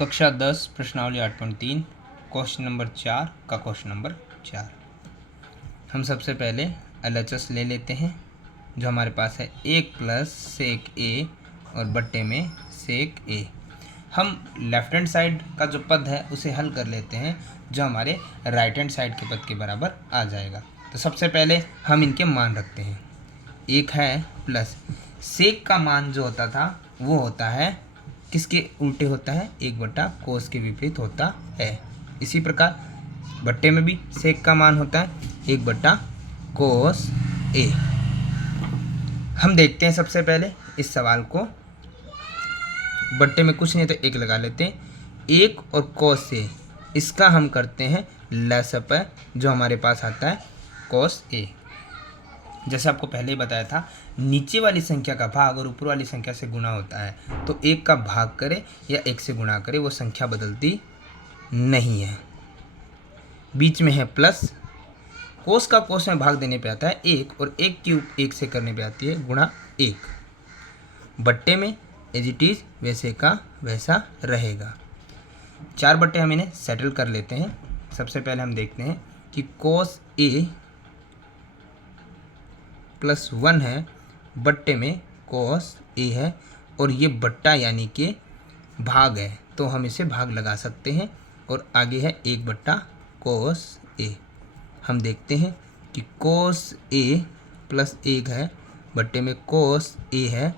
कक्षा 10 प्रश्नावली 8.3 question number 4 का क्वेश्चन नंबर 4। हम सबसे पहले LHS ले लेते हैं जो हमारे पास है 1 प्लस सेक ए और बट्टे में सेक ए। हम लेफ्ट हैंड साइड का जो पद है उसे हल कर लेते हैं जो हमारे राइट हैंड साइड के पद के बराबर आ जाएगा। तो सबसे पहले हम इनके मान रखते हैं। एक है प्लस सेक का मान जो होता था वो होता है किसके उल्टे होता है, 1/कोस के विपरीत होता है। इसी प्रकार बट्टे में भी सेक का मान होता है 1/कोस ए। हम देखते हैं सबसे पहले इस सवाल को। बट्टे में कुछ नहीं तो 1 लगा लेते हैं। 1 और कोस ए इसका हम करते हैं लसअप जो हमारे पास आता है कोस ए। जैसे आपको पहले ही बताया था, नीचे वाली संख्या का भाग और ऊपर वाली संख्या से गुणा होता है। तो 1 का भाग करे या 1 से गुणा करे वो संख्या बदलती नहीं है। बीच में है प्लस, कोस का कोस में भाग देने पे आता है 1 और 1 क्यूब 1 से करने पे आती है गुणा 1। बट्टे में एज इट इज वैसे का वैसा रहेगा। 4 बट्टे हम इन्हें सेटल कर लेते हैं। सबसे पहले हम देखते हैं कि कोस ए प्लस 1 है, बट्टे में कोस ए है और ये बट्टा यानी कि भाग है तो हम इसे भाग लगा सकते हैं और आगे है 1/कोस ए। हम देखते हैं कि कोस ए प्लस 1 है, बट्टे में कोस ए है,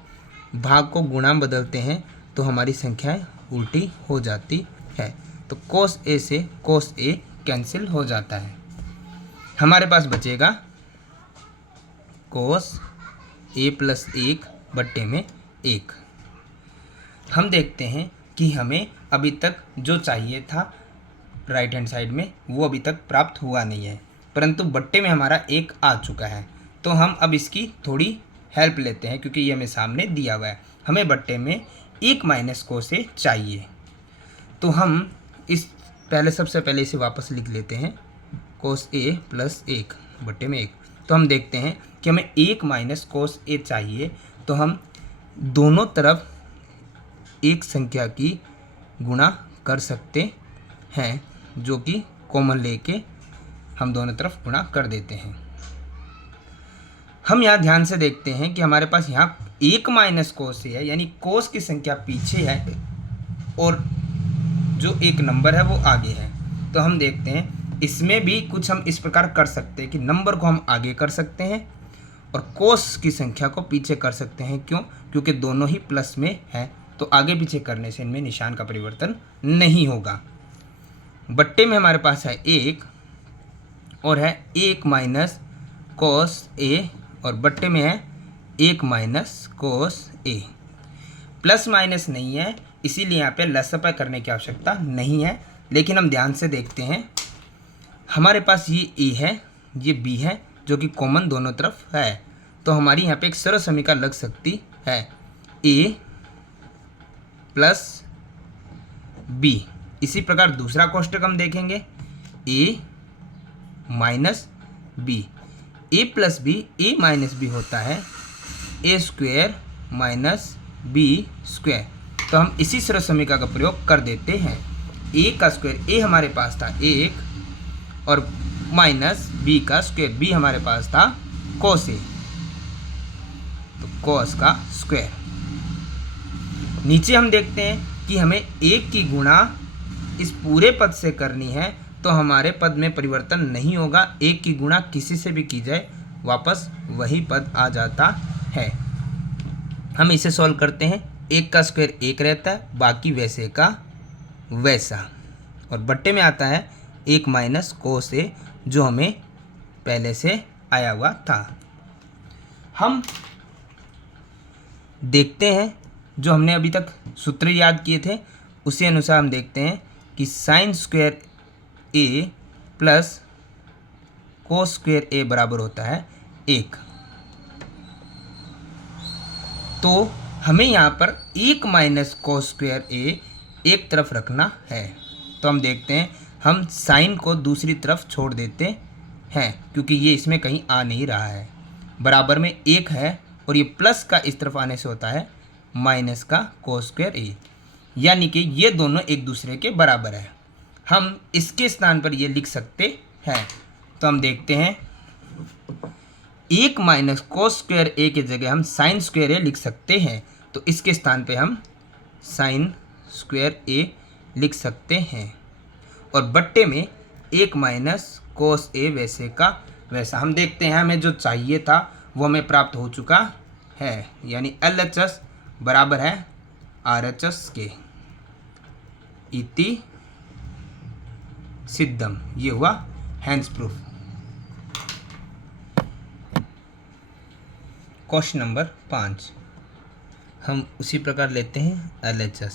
भाग को गुणा बदलते हैं तो हमारी संख्याएं उल्टी हो जाती है। तो कोस ए से कोस ए कैंसिल हो जाता है। हमारे पास बचेगा कोस ए प्लस 1 बट्टे में 1। हम देखते हैं कि हमें अभी तक जो चाहिए था राइट हैंड साइड में वो अभी तक प्राप्त हुआ नहीं है, परंतु बट्टे में हमारा 1 आ चुका है। तो हम अब इसकी थोड़ी हेल्प लेते हैं क्योंकि ये हमें सामने दिया हुआ है। हमें बट्टे में 1 माइनस कोस ए चाहिए। तो हम सबसे पहले इसे वापस लिख लेते हैं, कोस ए प्लस 1 बट्टे में 1। तो हम देखते हैं कि हमें 1 माइनस कोस ए चाहिए। तो हम दोनों तरफ एक संख्या की गुणा कर सकते हैं, जो कि कॉमन लेके हम दोनों तरफ गुणा कर देते हैं। हम यहाँ ध्यान से देखते हैं कि हमारे पास यहाँ 1 माइनस कोस ए है, यानी कोस की संख्या पीछे है और जो एक नंबर है वो आगे है। तो हम देखते हैं इसमें भी कुछ हम इस प्रकार कर सकते हैं कि नंबर को हम आगे कर सकते हैं और कोस की संख्या को पीछे कर सकते हैं। क्यों? क्योंकि दोनों ही प्लस में है तो आगे पीछे करने से इनमें निशान का परिवर्तन नहीं होगा। बट्टे में हमारे पास है 1 और है 1 माइनस कोस ए और बट्टे में है 1 माइनस कोस ए। प्लस माइनस नहीं है इसीलिए यहाँ पे लसअप करने की आवश्यकता नहीं है। लेकिन हम ध्यान से देखते हैं, हमारे पास ये ए है, ये बी है, जो कि कॉमन दोनों तरफ है। तो हमारी यहाँ पे एक सरल समीकरण लग सकती है, ए प्लस बी। इसी प्रकार दूसरा कोष्टक हम देखेंगे, ए माइनस बी। ए प्लस बी ए माइनस बी होता है ए स्क्वायर माइनस बी स्क्वायर। तो हम इसी सरल समीकरण का प्रयोग कर देते हैं। ए का स्क्वायर ए हमारे पास था 1 और माइनस बी का स्क्वायर बी हमारे पास था कोस ए, तो कोस का स्क्वायर। नीचे हम देखते हैं कि हमें 1 की गुणा इस पूरे पद से करनी है तो हमारे पद में परिवर्तन नहीं होगा। 1 की गुणा किसी से भी की जाए वापस वही पद आ जाता है। हम इसे सॉल्व करते हैं। 1 का स्क्वायर 1 रहता है, बाकी वैसे का वैसा, और बट्टे में आता है 1 माइनस कोस ए जो हमें पहले से आया हुआ था। हम देखते हैं जो हमने अभी तक सूत्र याद किए थे उसी अनुसार हम देखते हैं कि साइन स्क्वायर ए प्लस कोस स्क्वायर ए बराबर होता है 1। तो हमें यहाँ पर 1 माइनस कोस स्क्वायर ए एक तरफ रखना है। तो हम देखते हैं हम साइन को दूसरी तरफ छोड़ देते हैं क्योंकि ये इसमें कहीं आ नहीं रहा है। बराबर में 1 है और ये प्लस का इस तरफ आने से होता है माइनस का कोस स्क्वायर ए। यानी कि ये दोनों एक दूसरे के बराबर है। हम इसके स्थान पर ये लिख सकते हैं। तो हम देखते हैं 1 माइनस कोस स्क्वायर ए की जगह हम साइन स्क्वायर ए लिख सकते हैं। तो इसके स्थान पे हम साइन स्क्वायर ए लिख सकते हैं और बट्टे में 1 माइनस कोस ए वैसे का वैसा। हम देखते हैं हमें जो चाहिए था वो हमें प्राप्त हो चुका है, यानी LHS बराबर है RHS के। इति सिद्धम, ये हुआ हैंस प्रूफ। क्वेश्चन नंबर 5 हम उसी प्रकार लेते हैं LHS।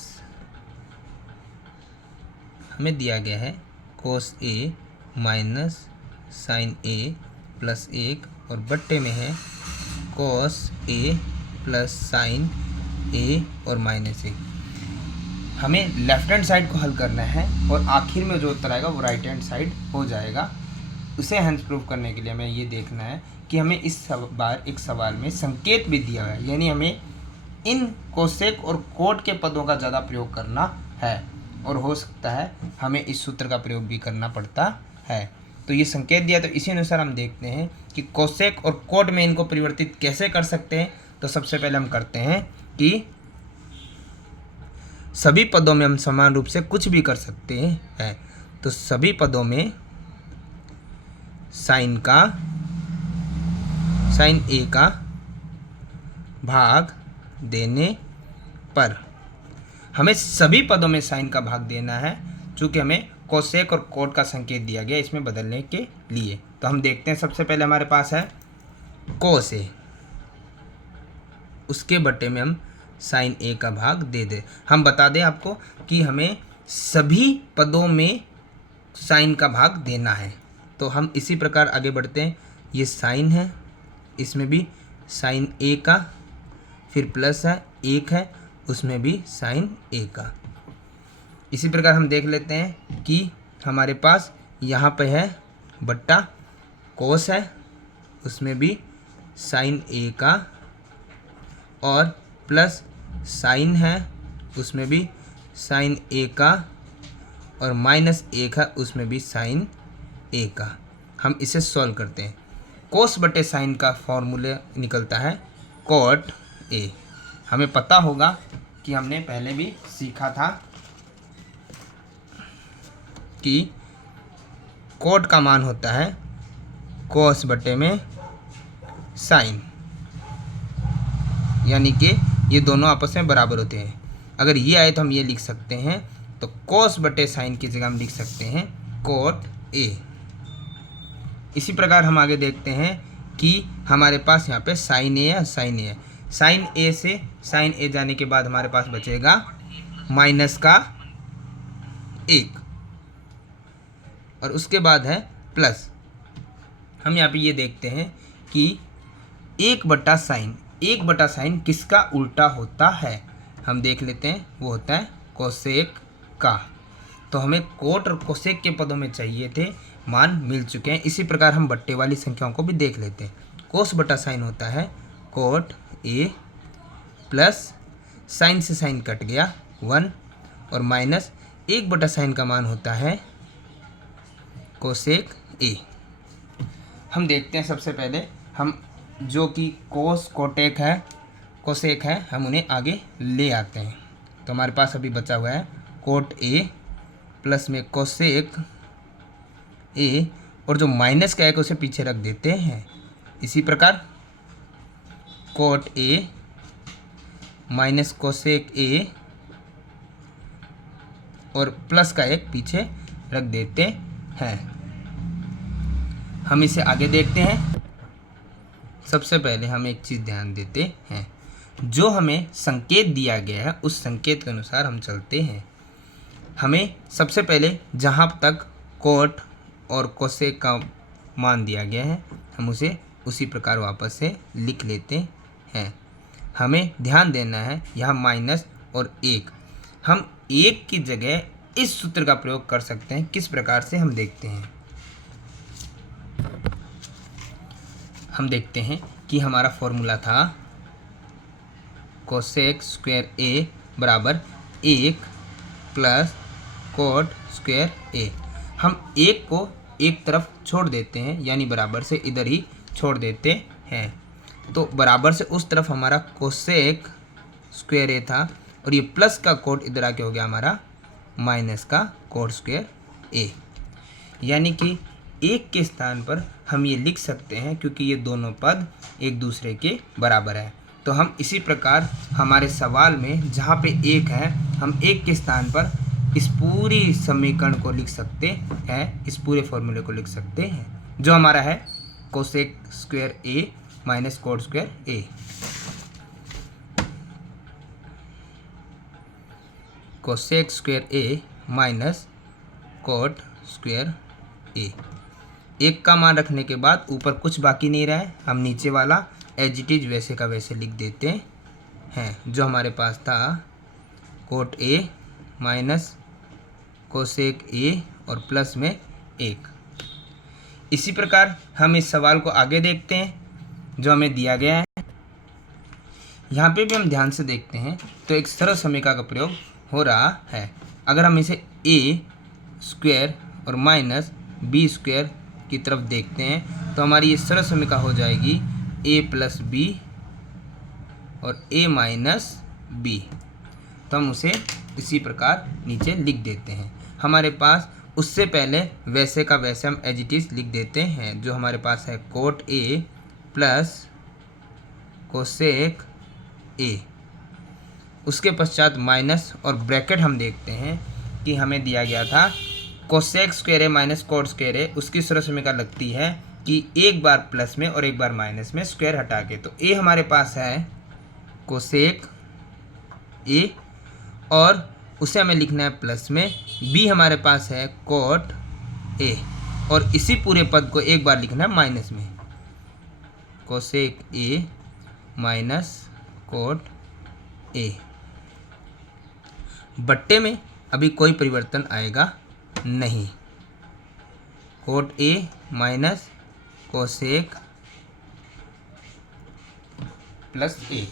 हमें दिया गया है कोस ए माइनस साइन ए प्लस 1 और बट्टे में है कोस ए प्लस साइन ए और माइनस 1। हमें लेफ्ट हैंड साइड को हल करना है और आखिर में जो उत्तर आएगा वो राइट हैंड साइड हो जाएगा। उसे हैंस प्रूफ करने के लिए हमें ये देखना है कि हमें इस बार एक सवाल में संकेत भी दिया है, यानी हमें इन कोसेक और कोट के पदों का ज़्यादा प्रयोग करना है और हो सकता है हमें इस सूत्र का प्रयोग भी करना पड़ता है। तो ये संकेत दिया, तो इसी अनुसार हम देखते हैं कि कोसेक और कोट में इनको परिवर्तित कैसे कर सकते हैं। तो सबसे पहले हम करते हैं कि सभी पदों में हम समान रूप से कुछ भी कर सकते हैं। तो सभी पदों में साइन ए का भाग देने पर हमें सभी पदों में साइन का भाग देना है, चूँकि हमें कोसेक और कोट का संकेत दिया गया इसमें बदलने के लिए। तो हम देखते हैं सबसे पहले हमारे पास है कोस ए, उसके बट्टे में हम साइन ए का भाग दे दें। हम बता दें आपको कि हमें सभी पदों में साइन का भाग देना है। तो हम इसी प्रकार आगे बढ़ते हैं। ये साइन है, इसमें भी साइन ए का, फिर प्लस है 1 है, उसमें भी साइन ए का। इसी प्रकार हम देख लेते हैं कि हमारे पास यहाँ पे है बट्टा कोस है, उसमें भी साइन ए का, और प्लस साइन है, उसमें भी साइन ए का, और माइनस 1 है, उसमें भी साइन ए का। हम इसे सॉल्व करते हैं। कोस बटे साइन का फॉर्मूला निकलता है कोट ए। हमें पता होगा कि हमने पहले भी सीखा था कि कोट का मान होता है कोस बटे में साइन, यानी कि ये दोनों आपस में बराबर होते हैं। अगर ये आए तो हम ये लिख सकते हैं, तो कोस बटे साइन की जगह हम लिख सकते हैं कोट ए। इसी प्रकार हम आगे देखते हैं कि हमारे पास यहाँ पे साइन ए है, साइन ए है। साइन ए से साइन ए जाने के बाद हमारे पास बचेगा माइनस का 1 और उसके बाद है प्लस। हम यहाँ पे ये देखते हैं कि 1 बटा साइन किसका उल्टा होता है, हम देख लेते हैं। वो होता है कोसेक का। तो हमें कोट और कोसेक के पदों में चाहिए थे, मान मिल चुके हैं। इसी प्रकार हम बट्टे वाली संख्याओं को भी देख लेते हैं। कोस बटा साइन होता है कोट ए, प्लस साइन से साइन कट गया 1, और माइनस 1 बटा साइन का मान होता है कोसेक ए। हम देखते हैं सबसे पहले हम जो कि कोस कोटेक है कोसेक है, हम उन्हें आगे ले आते हैं। तो हमारे पास अभी बचा हुआ है कोट ए प्लस में कोसेक ए, और जो माइनस का है उसे पीछे रख देते हैं। इसी प्रकार कोट ए माइनस कोसेक ए और प्लस का 1 पीछे रख देते हैं। हम इसे आगे देखते हैं। सबसे पहले हम एक चीज़ ध्यान देते हैं, जो हमें संकेत दिया गया है उस संकेत के अनुसार हम चलते हैं। हमें सबसे पहले जहाँ तक कोट और कोसेक का मान दिया गया है हम उसे उसी प्रकार वापस से लिख लेते हैं। हमें ध्यान देना है यहाँ माइनस और 1, हम 1 की जगह इस सूत्र का प्रयोग कर सकते हैं। किस प्रकार से हम देखते हैं। हम देखते हैं कि हमारा फॉर्मूला था कोसेक स्क्वायर ए बराबर 1 प्लस कोट स्क्वायर ए। हम एक को एक तरफ छोड़ देते हैं, यानी बराबर से इधर ही छोड़ देते हैं। तो बराबर से उस तरफ हमारा कोसेक स्क्वायर ए था, और ये प्लस का कोट इधर आके हो गया हमारा माइनस का कोट स्क्वायर ए। यानी कि एक के स्थान पर हम ये लिख सकते हैं, क्योंकि ये दोनों पद एक दूसरे के बराबर है। तो हम इसी प्रकार हमारे सवाल में जहाँ पे एक है, हम एक के स्थान पर इस पूरी समीकरण को लिख सकते हैं, इस पूरे फॉर्मूले को लिख सकते हैं, जो हमारा है कोसेक स्क्वायर ए माइनस कोट स्क्वायर ए। कोसेक स्क्वायर ए माइनस कोट स्क्वायर ए। एक का मान रखने के बाद ऊपर कुछ बाकी नहीं रहा है, हम नीचे वाला एज इट इज वैसे का वैसे लिख देते हैं, जो हमारे पास था कोट ए माइनस कोसेक ए और प्लस में 1। इसी प्रकार हम इस सवाल को आगे देखते हैं जो हमें दिया गया है। यहाँ पे भी हम ध्यान से देखते हैं तो एक सरल समीकरण का प्रयोग हो रहा है। अगर हम इसे ए स्क्वायर और माइनस बी स्क्वायर की तरफ देखते हैं तो हमारी ये सरल समीकरण हो जाएगी ए प्लस बी और ए माइनस बी। तो हम उसे इसी प्रकार नीचे लिख देते हैं। हमारे पास उससे पहले वैसे का वैसे हम एज इट इज लिख देते हैं, जो हमारे पास है कोट ए प्लस कोसेक ए। उसके पश्चात माइनस और ब्रैकेट हम देखते हैं कि हमें दिया गया था कोसेक स्क्वायर ए माइनस कोट स्क्वायर ए। उसकी सरल समीकरण लगती है कि एक बार प्लस में और एक बार माइनस में स्क्वायर हटा के। तो ए हमारे पास है कोसेक ए और उसे हमें लिखना है प्लस में, बी हमारे पास है कोट ए और इसी पूरे पद को एक बार लिखना है माइनस में, cosec A minus cot A. बट्टे में अभी कोई परिवर्तन आएगा नहीं, cot A minus cosec plus A.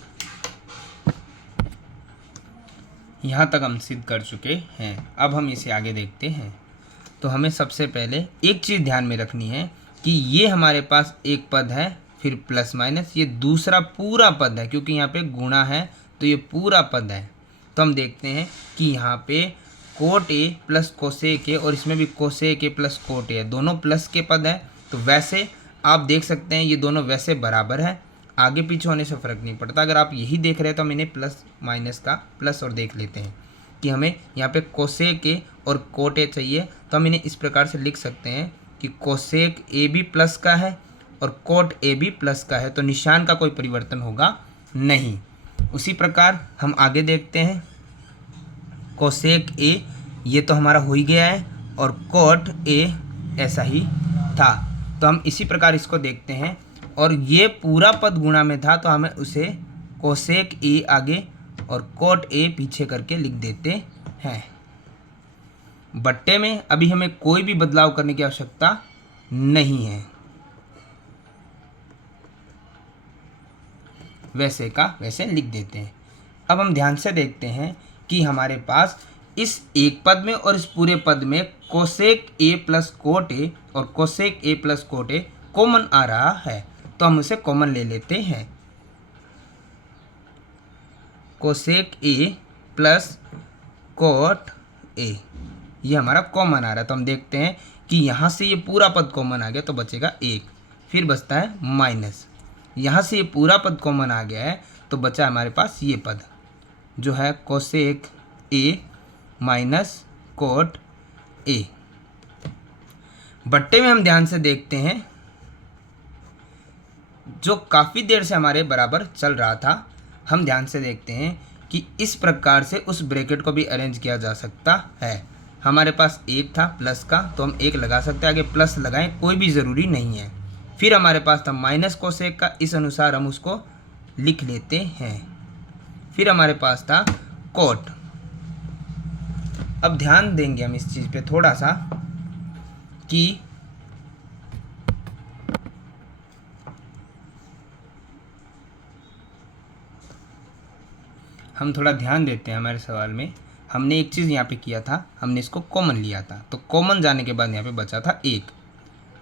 यहाँ तक हम सिद्ध कर चुके हैं। अब हम इसे आगे देखते हैं। तो हमें सबसे पहले एक चीज़ ध्यान में रखनी है कि ये हमारे पास एक पद है, फिर प्लस माइनस, ये दूसरा पूरा पद है, क्योंकि यहाँ पे गुणा है तो ये पूरा पद है। तो हम देखते हैं कि यहाँ पे कोट ए प्लस कोसेक ए और इसमें भी कोसेक ए प्लस कोट ए, दोनों प्लस के पद है। तो वैसे आप देख सकते हैं ये दोनों वैसे बराबर है, आगे पीछे होने से फ़र्क नहीं पड़ता। अगर आप यही देख रहे हैं तो हम इन्हें प्लस माइनस का प्लस और देख लेते हैं कि हमें यहाँ पे कोसेक ए और कोट ए चाहिए। तो हम इन्हें इस प्रकार से लिख सकते हैं कि कोसेक ए भी प्लस का है और कोट ए भी प्लस का है, तो निशान का कोई परिवर्तन होगा नहीं। उसी प्रकार हम आगे देखते हैं, कोसेक ए ये तो हमारा हो ही गया है और कोट ए ऐसा ही था। तो हम इसी प्रकार इसको देखते हैं और ये पूरा पद गुणा में था तो हमें उसे कोसेक ए आगे और कोट ए पीछे करके लिख देते हैं। बट्टे में अभी हमें कोई भी बदलाव करने की आवश्यकता नहीं है, वैसे का वैसे लिख देते हैं। अब हम ध्यान से देखते हैं कि हमारे पास इस एक पद में और इस पूरे पद में cosec A plus cot A और cosec A plus cot A common आ रहा है। तो हम उसे कॉमन ले लेते हैं, cosec A plus cot A ये हमारा कॉमन आ रहा है। तो हम देखते हैं कि यहाँ से ये पूरा पद कॉमन आ गया तो बचेगा 1, फिर बचता है माइनस, यहाँ से ये पूरा पद कॉमन आ गया है तो बचा हमारे पास ये पद जो है cosec A minus cot A. बट्टे में हम ध्यान से देखते हैं, जो काफ़ी देर से हमारे बराबर चल रहा था, हम ध्यान से देखते हैं कि इस प्रकार से उस ब्रैकेट को भी अरेंज किया जा सकता है। हमारे पास एक था प्लस का तो हम एक लगा सकते हैं, आगे प्लस लगाएं कोई भी ज़रूरी नहीं है। फिर हमारे पास था माइनस कोसेक का, इस अनुसार हम उसको लिख लेते हैं। फिर हमारे पास था कोट। अब ध्यान देंगे हम इस चीज़ पे थोड़ा सा कि हम थोड़ा ध्यान देते हैं हमारे सवाल में। हमने एक चीज़ यहाँ पे किया था, हमने इसको कॉमन लिया था, तो कॉमन जाने के बाद यहाँ पे बचा था 1,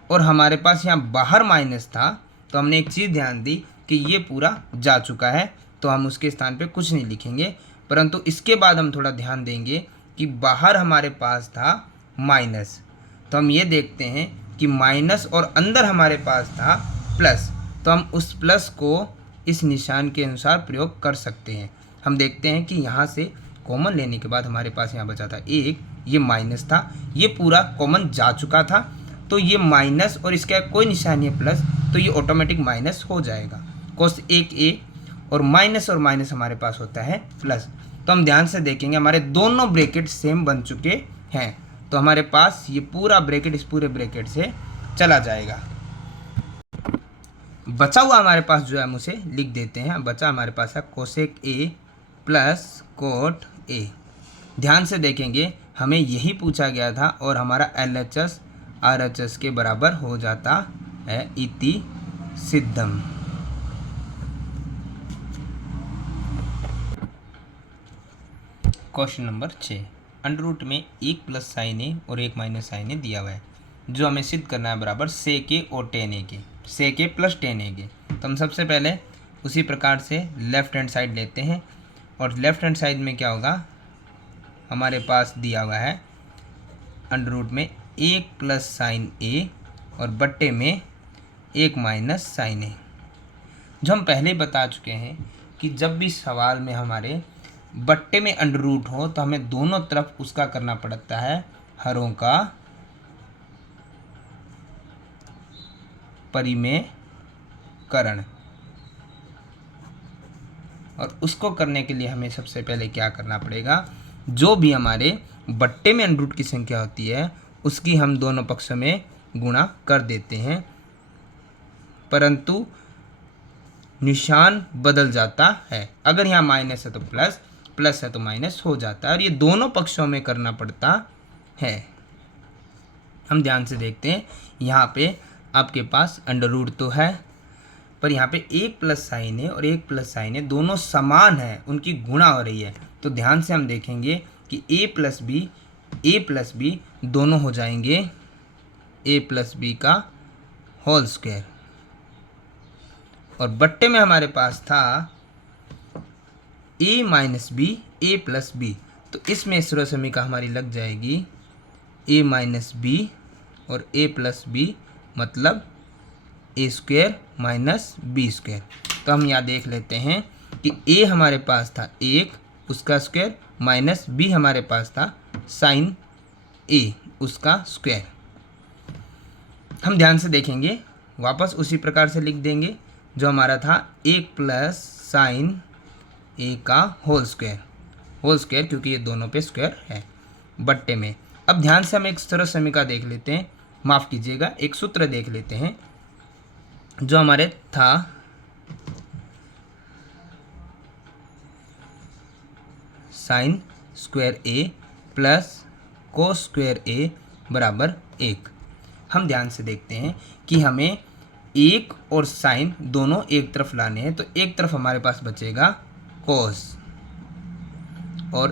और हमारे पास यहाँ बाहर माइनस था, तो हमने एक चीज़ ध्यान दी कि ये पूरा जा चुका है, तो हम उसके स्थान पे कुछ नहीं लिखेंगे। परंतु इसके बाद हम थोड़ा ध्यान देंगे कि बाहर हमारे पास था माइनस, तो हम ये देखते हैं कि माइनस और अंदर हमारे पास था प्लस, तो हम उस प्लस को इस निशान के अनुसार प्रयोग कर सकते हैं। हम देखते हैं कि यहाँ से कॉमन लेने के बाद हमारे पास यहाँ बचा था 1, ये माइनस था, ये पूरा कॉमन जा चुका था, तो ये माइनस और इसका कोई निशान नहीं है प्लस, तो ये ऑटोमेटिक माइनस हो जाएगा। cos 1a और माइनस हमारे पास होता है प्लस। तो हम ध्यान से देखेंगे हमारे दोनों ब्रैकेट सेम बन चुके हैं, तो हमारे पास ये पूरा ब्रैकेट इस पूरे ब्रैकेट से चला जाएगा। बचा हुआ हमारे पास जो है हम उसे लिख देते हैं। बचा हमारे पास है cosec a plus coat a। ध्यान से देखेंगे हमें यही पूछा गया था और हमारा LHS RHS के बराबर हो जाता है इति सिद्धम। क्वेश्चन नंबर 6, अंडर रूट में 1 प्लस साइन ए और 1 माइनस साइन ए दिया हुआ है, जो हमें सिद्ध करना है बराबर सेक ए और टेन ए के, सेक ए प्लस टेन ए के। तो हम सबसे पहले उसी प्रकार से लेफ़्ट हैंड साइड लेते हैं, और लेफ़्ट हैंड साइड में क्या होगा, हमारे पास दिया हुआ है अंडर रूट में 1 प्लस साइन ए और बट्टे में 1 माइनस साइन ए। जो हम पहले बता चुके हैं कि जब भी सवाल में हमारे बट्टे में अंडर रूट हो तो हमें दोनों तरफ उसका करना पड़ता है हरों का परिमेयकरण, और उसको करने के लिए हमें सबसे पहले क्या करना पड़ेगा, जो भी हमारे बट्टे में अंडर रूट की संख्या होती है उसकी हम दोनों पक्षों में गुणा कर देते हैं, परंतु निशान बदल जाता है। अगर यहाँ माइनस है तो प्लस, प्लस है तो माइनस हो जाता है, और ये दोनों पक्षों में करना पड़ता है। हम ध्यान से देखते हैं, यहाँ पे आपके पास अंडर रूट तो है, पर यहाँ पे 1 प्लस साइन है और 1 प्लस साइन है दोनों समान है, उनकी गुणा हो रही है। तो ध्यान से हम देखेंगे कि a प्लस बी दोनों हो जाएंगे a प्लस बी का होल स्क्वायर, और बट्टे में हमारे पास था a minus B a plus B, तो इसमें सर्वसमीका हमारी लग जाएगी a माइनस बी और a प्लस बी मतलब a square minus B square. तो हम यहाँ देख लेते हैं कि a हमारे पास था 1 उसका स्क्वायर माइनस b हमारे पास था साइन a उसका स्क्वायर। हम ध्यान से देखेंगे, वापस उसी प्रकार से लिख देंगे जो हमारा था 1 प्लस साइन a का होल स्क्वायर क्योंकि ये दोनों पे स्क्वायर है बट्टे में। अब ध्यान से हम एक सरल समीकरण देख लेते हैं, माफ़ कीजिएगा एक सूत्र देख लेते हैं जो हमारे था sine square a plus cos square a बराबर 1। हम ध्यान से देखते हैं कि हमें 1 और साइन दोनों एक तरफ लाने हैं, तो एक तरफ हमारे पास बचेगा कोस और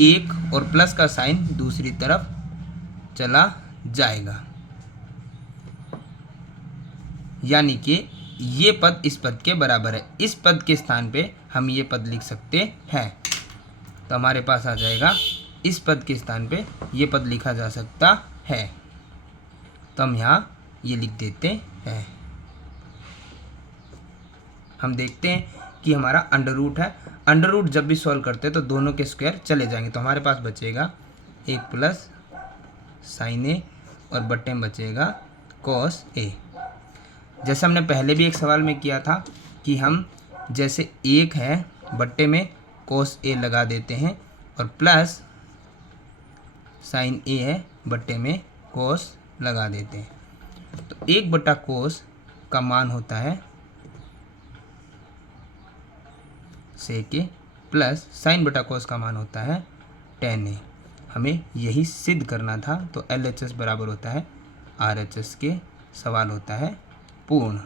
1 और प्लस का साइन दूसरी तरफ चला जाएगा, यानी कि ये पद इस पद के बराबर है। इस पद के स्थान पे हम ये पद लिख सकते हैं, तो हमारे पास आ जाएगा इस पद के स्थान पे ये पद लिखा जा सकता है, तो हम यहाँ ये लिख देते हैं। हम देखते हैं कि हमारा अंडर रूट है, अंडर रूट जब भी सॉल्व करते हैं तो दोनों के स्क्वायर चले जाएंगे, तो हमारे पास बचेगा 1 प्लस साइन ए और बट्टे में बचेगा कॉस ए। जैसे हमने पहले भी एक सवाल में किया था कि हम जैसे 1 है बट्टे में कॉस ए लगा देते हैं और प्लस साइन ए है बट्टे में कॉस लगा देते हैं, तो 1 बटा कोस का मान होता है सेक ए प्लस साइन बटा कोस का मान होता है टेन ए। हमें यही सिद्ध करना था, तो LHS बराबर होता है RHS के, सवाल होता है पूर्ण।